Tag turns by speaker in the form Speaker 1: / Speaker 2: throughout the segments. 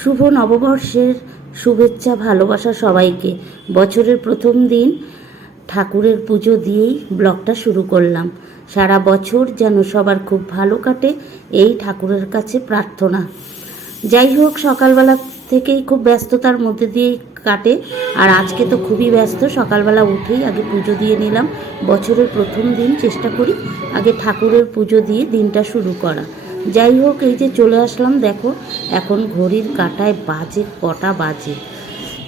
Speaker 1: শুভ নববর্ষের শুভেচ্ছা, ভালোবাসা সবাইকে। বছরের প্রথম দিন ঠাকুরের পুজো দিয়েই ব্লগটা শুরু করলাম। সারা বছর যেন সবার খুব ভালো কাটে, এই ঠাকুরের কাছে প্রার্থনা। যাই হোক, সকালবেলা থেকেই খুব ব্যস্ততার মধ্যে দিয়েই কাটে। আর আজকে তো খুবই ব্যস্ত, সকালবেলা উঠেই আগে পুজো দিয়ে নিলাম। বছরের প্রথম দিন, চেষ্টা করি আগে ঠাকুরের পুজো দিয়ে দিনটা শুরু করা। যাই হোক, এই যে চলে আসলাম, দেখো, এখন ঘড়ির কাঁটায় বাজে কটা বাজে?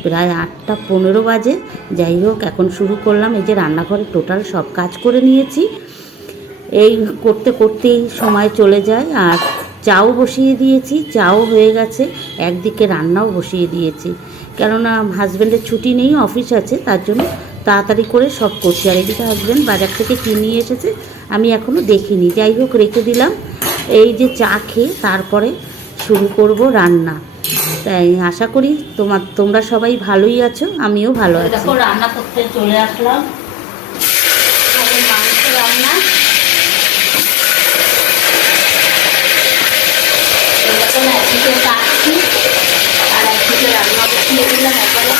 Speaker 1: প্রায় আটটা পনেরো বাজে। যাই হোক, এখন শুরু করলাম, এই যে রান্নাঘরে টোটাল সব কাজ করে নিয়েছি। এই করতে করতেই সময় চলে যায়, আর চাও বসিয়ে দিয়েছি, চাও হয়ে গেছে, একদিকে রান্নাও বসিয়ে দিয়েছি। কেননা হাজব্যান্ডের ছুটি নেই অফিস আছে, তার জন্য তাড়াতাড়ি করে সব করছি। আর এদিকে হাজব্যান্ড বাজার থেকে কিনে এসেছে, আমি এখনও দেখিনি। যাই হোক, রেখে দিলাম। এই যে চা খেয়ে তারপরে শুরু করব রান্না। তাই আশা করি তোমার তোমরা সবাই ভালোই আছো, আমিও ভালো আছি। দেখো, রান্না করতে চলে আসলাম। মাংস রান্না। আর রান্না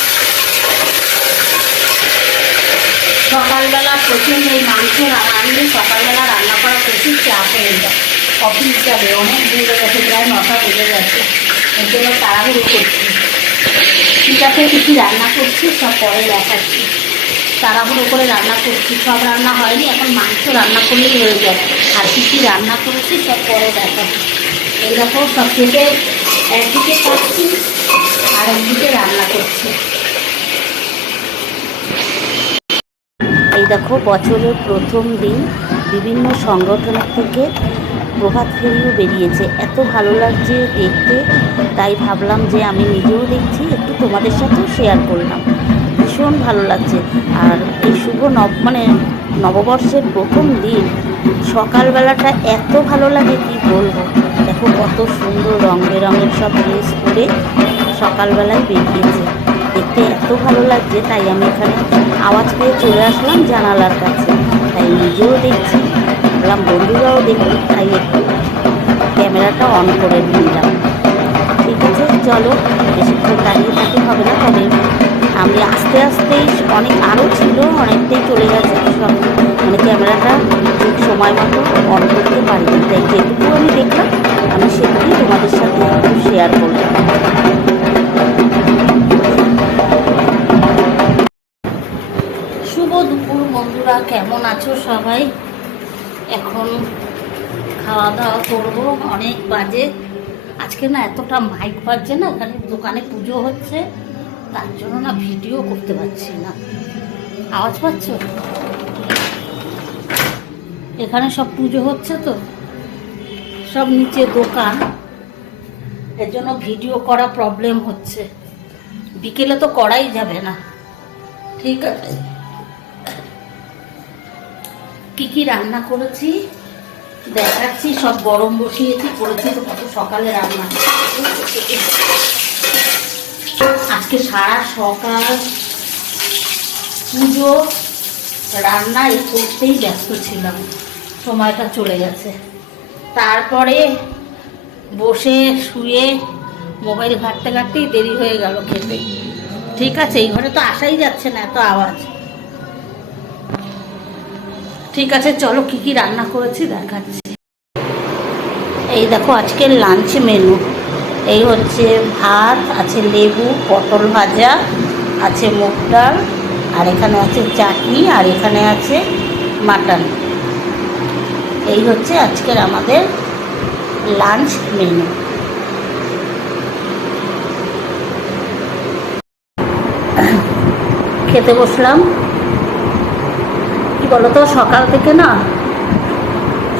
Speaker 1: সকালবেলা প্রচুর এই মাংস রান্না সকালবেলা রান্না করা প্রচুর চাপ হয়ে যায়। অফিস যাবে অনেক দূরে গেছে, প্রায় নটা বেজে গেছে। এর জন্য তাড়াহুড়ো করছি। ঠিক আছে কী কী রান্না করছি, সব পরে দেখাচ্ছি। তাড়াহুড়ো করে রান্না করছি। সব রান্না হয়নি, এখন মাংস রান্না করলেই হয়ে যায় আর কী কী রান্না করেছি, সব পরে দেখাচ্ছি। দেখো, সব থেকে একদিকে করছি আর একদিকে রান্না করছি। এই দেখো, বছরের প্রথম দিন বিভিন্ন সংগঠনের থেকে প্রভাত ফেরিও বেরিয়েছে। এত ভালো লাগছে দেখতে। তাই ভাবলাম যে আমি নিজেও দেখছি, একটু তোমাদের সাথেও শেয়ার করলাম। ভীষণ ভালো লাগছে। আর এই শুভ নব মানে নববর্ষের প্রথম দিন, সকালবেলাটা এত ভালো লাগে, কি বলব? দেখো কত সুন্দর রং বেরঙের সব ড্রেস পরে সকালবেলায় বেরিয়েছে। দেখতে এত ভালো লাগছে, তাই আমি এখানে আওয়াজ পেয়ে চলে আসলাম জানালার কাছে। তাই নিজেও দেখছি। ভাবলাম বন্ধুরাও দেখি। তাই একটু ক্যামেরাটা অন করে নিলাম। ঠিক আছে, চলো, বেশিক্ষণ দাঁড়িয়ে থাকতে হবে না, তবে আমি আস্তে আস্তেই অনেক আরও ছিল, অনেকটাই চলে গেছে, সব মানে ক্যামেরাটা ঠিক সময় মতো অন করতে পারিনি। তাই যেটুকু আমি দেখলাম, আমি সেটুকুই তোমাদের সাথে শেয়ার করলাম। শুভ দুপুর বন্ধুরা, কেমন আছো সবাই? এখন খাওয়া দাওয়া করব, অনেক বাজে। আজকে না এতটা মাইক বাজছে না, এখানে দোকানে পুজো হচ্ছে, তার জন্য না ভিডিও করতে পারছি না। আওয়াজ পাচ্ছ? এখানে সব পুজো হচ্ছে তো, সব নিচে দোকান। এর জন্য ভিডিও করা প্রবলেম হচ্ছে। বিকেলে তো করাই যাবে না। ঠিক আছে। কি কি রান্না করেছি? দেখাচ্ছি, সব গরম বসিয়েছি, করেছি তো কত সকালে রান্না। আজকে সারা সকাল পুজো, রান্না এই করতেই ব্যস্ত ছিলাম। সময়টা চলে গেছে। তারপরে বসে শুয়ে মোবাইল ঘাঁটতে ঘাঁটতেই দেরি হয়ে গেল খেতে। ঠিক আছে, এই ঘরে তো আসাই যাচ্ছে না, এত আওয়াজ। ঠিক আছে, চলো কি কি রান্না করেছি দেখাচ্ছি। এই দেখো আজকের লাঞ্চ মেনু এই হচ্ছে ভাত, আছে লেবু, পটল ভাজা, আছে মুগ ডাল, আর এখানে আছে চাটনি, আর এখানে আছে মাটন। এই হচ্ছে আজকের আমাদের লাঞ্চ মেনু খেতে বসলাম। কি বলতো সকাল থেকে না,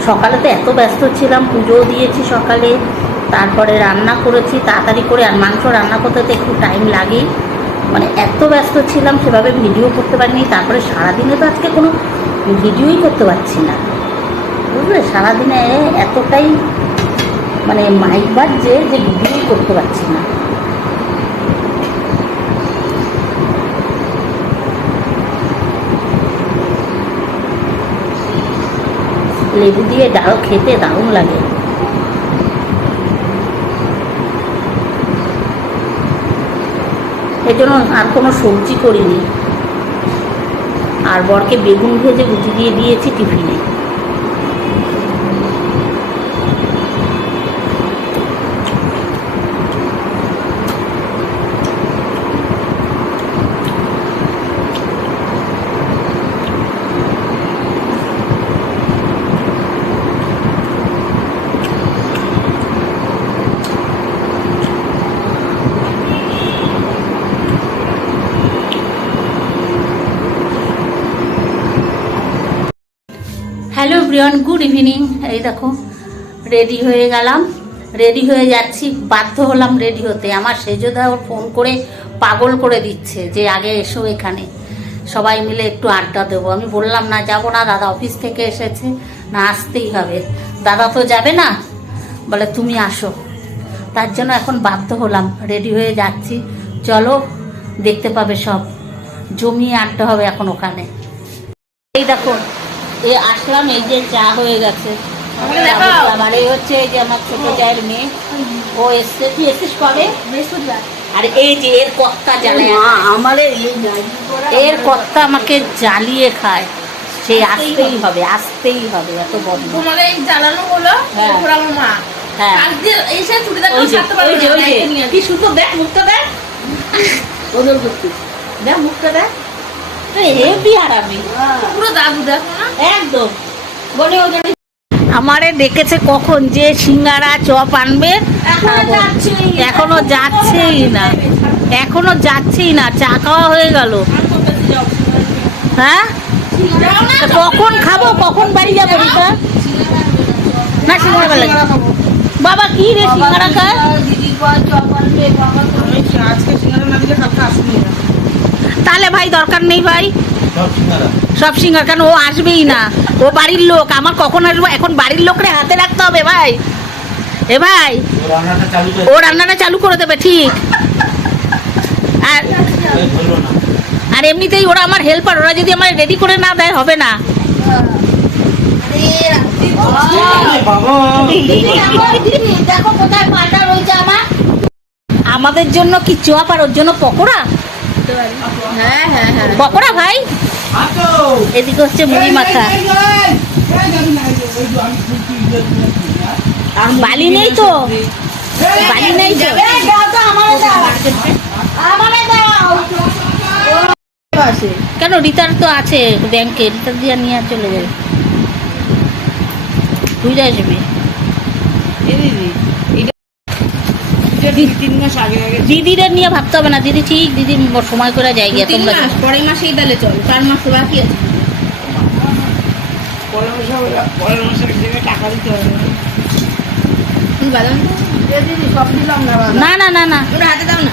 Speaker 1: সকালে তো এত ব্যস্ত ছিলাম, পুজোও দিয়েছি সকালে, তারপরে রান্না করেছি, তাড়াতাড়ি করে আর মাংস রান্না করতে তো একটু টাইম লাগেই। মানে এত ব্যস্ত ছিলাম, সেভাবে ভিডিও করতে পারিনি, তারপরে সারাদিনে তো আজকে কোনো ভিডিওই করতে পারছি না। বুঝলে? সারাদিনে এতটাই মানে মাইক বাজছে যে ভিডিওই করতে পারছি না। লেবু দিয়ে ডাল খেতে দারুণ লাগে। এজন্য আর কোনো সবজি করিনি। আর বরকে বেগুন ভেজে উঁচু দিয়ে দিয়েছি টিফিনে। ব্রিয়ন গুড ইভিনিং এই দেখো রেডি হয়ে গেলাম। রেডি হয়ে যাচ্ছি, বাধ্য হলাম রেডি হতে। আমার সেজদা ওর ফোন করে পাগল করে দিচ্ছে যে আগে এসো এখানে। সবাই মিলে একটু আড্ডা দেবো। আমি বললাম, না, যাব না, দাদা অফিস থেকে এসেছে। না, আসতেই হবে। দাদা তো যাবে না? বলে, তুমি আসো। তার জন্য এখন বাধ্য হলাম রেডি হয়ে যাচ্ছি। চলো, দেখতে পাবে সব। জমিয়ে আড্ডা হবে এখন ওখানে। এই দেখো এ আসলাম এই যে চা হয়ে গেছে। আবার এই হচ্ছে এই যে আমার ছোট জায়ের মেয়ে। ও এসছে তুই এসছিস কবে? আর এই যে এর জ্বালায়। আমার এর কর্তা আমাকে জ্বালিয়ে খায়। সে আসতেই হবে। আসতেই হবে এত বদমাশ।
Speaker 2: তোমার এই জ্বালানো হলো
Speaker 1: হ্যাঁ।
Speaker 2: আমার মা।
Speaker 1: হ্যাঁ।
Speaker 2: এসে চুড়িদার
Speaker 1: কি সুন্দর মুখটা ওদের দেখ মুখটা দেখ। হেভি আরামি
Speaker 2: পুরো দাদু দেখো না?
Speaker 1: একদম। বলে ওদের আমারে ডেকেছে কখন? যে সিঙ্গারা চপ আনবে
Speaker 2: এখনও যাচ্ছেই না।
Speaker 1: এখনও যাচ্ছেই না। চা খাওয়া হয়ে গেল। হ্যাঁ?
Speaker 2: যাও না
Speaker 1: তা কখন খাব? কখন বাড়ি যাব রিতা? না সিঙ্গারা বেলা বাবা কি রে সিঙ্গারা খায়?
Speaker 2: আজকে সিঙ্গারা না দিলে কালকে আসুনি না।
Speaker 1: তাহলে ভাই দরকার নেই ভাই। সব সিঙ্গার। কেন ও আসবেই না। ও বাড়ির লোক আমার কখন আসব? এখন বাড়ির লোকরে হাতে রাখতে হবে ভাই। এ ভাই ও রান্নাটা চালু করে দেবে। ঠিক। আর আর এমনিতেই ওরা আমার হেল্পার ওরা যদি আমার রেডি করে না দেয় হবে না। আমাদের জন্য কি চপ আর ওর জন্য পকোড়া?
Speaker 2: হ্যাঁ হ্যাঁ হ্যাঁ।
Speaker 1: পকোড়া ভাই। এদিকে হচ্ছে মুড়ি মাখা। বালি নেই তো। বালি নেই তো। কেন রিতার তো আছে ব্যাংকে। রিতার দিয়ে নিয়ে চলে যাবে। বুঝে আসবে
Speaker 2: তিন মাস আগে আগে
Speaker 1: দিদিদের নিয়ে ভাবতে হবে না দিদি ঠিক দিদি সময় করে যাই গিয়ে
Speaker 2: তিন
Speaker 1: তোমরা
Speaker 2: মাস পরের মাসেই তাহলে চল চার মাস তো বাকি আছে। পরের মাসে পরের মাসে টাকা দিতে হবে। দিদি সব দিলাম না
Speaker 1: না না না
Speaker 2: হাতে দাও না।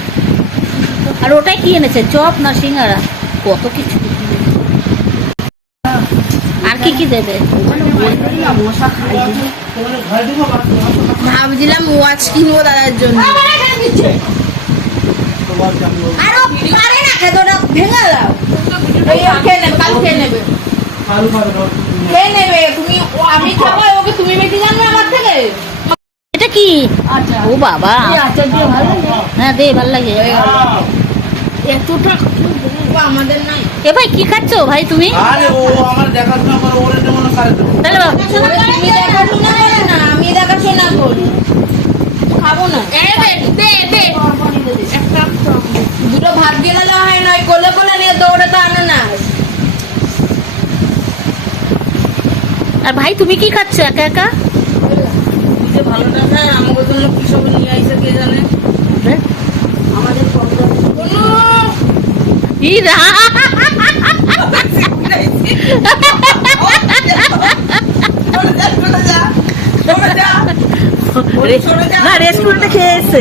Speaker 1: আর ওটাই কি এনেছে? চপ না সিঙ্গারা? কত কিছু আর কি দেবে?
Speaker 2: ভাবছিলাম ওয়াচ কিনবো দাদার জন্য।
Speaker 1: এটা কি? ও বাবা। হ্যাঁ দে ভালো লাগে।
Speaker 2: এতটা আমাদের নাই।
Speaker 1: এ ভাই কি খাচ্ছ ভাই তুমি?
Speaker 3: আরে ও আমার দেখাশোনা করে ওরে যেমন সারে দেবো
Speaker 1: তাহলে
Speaker 2: তুমি দেখাশোনা করো না আমি দেখাশোনা করি খাব না। দুটো ভাত দিয়ে দিলে হয় না কোলে কোলে নিয়ে দৌড়ে তো আনো না।
Speaker 1: আর ভাই তুমি কি খাচ্ছ একা একা?
Speaker 2: যে ভালো না খায় আমাকে জন্য কি সব নিয়ে আইসে কে জানে
Speaker 1: হ্যাঁ?
Speaker 2: আমাদের
Speaker 1: ই রা না রেস্টুরেন্টে খেয়ে এসছে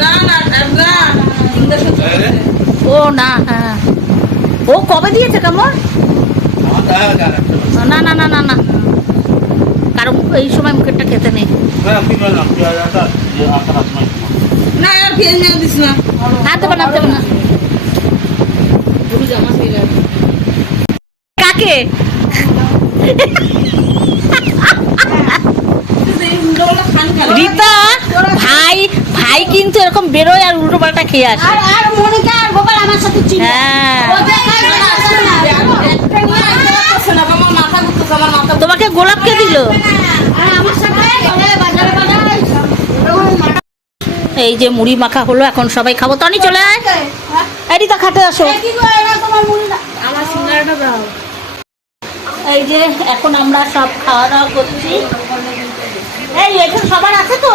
Speaker 2: না না না
Speaker 1: ও না হ্যাঁ। ও কবে দিয়েছে কেমন না না না না না। কারণ এই সময় মুখেরটা খেতে নেই।
Speaker 2: না আর দিস না।
Speaker 1: হাত দেবে না দেবে না
Speaker 2: গরু জামা সেই লাগে
Speaker 1: কাকে
Speaker 2: এই উল্টোগুলো খান কেন?
Speaker 1: রীতা ভাই ভাই
Speaker 2: মাই কিন্তু এরকম বেরোয় আর উল্টো পাল্টা খেয়ে আসে।
Speaker 4: আর আর মনিকা আর গোপাল আমার সাথে চিন
Speaker 2: হ্যাঁ। তোমাকে গোলাপ কে দিল?
Speaker 4: মাথা
Speaker 2: এই যে মুড়ি মাখা হলো এখন সবাই খাব। তনি চলে আয়।
Speaker 4: হ্যাঁ?
Speaker 2: এই খাটে আসো। এই যে এখন আমরা সব খাওয়া দাওয়া করছি। এই এখন সবার আছে তো?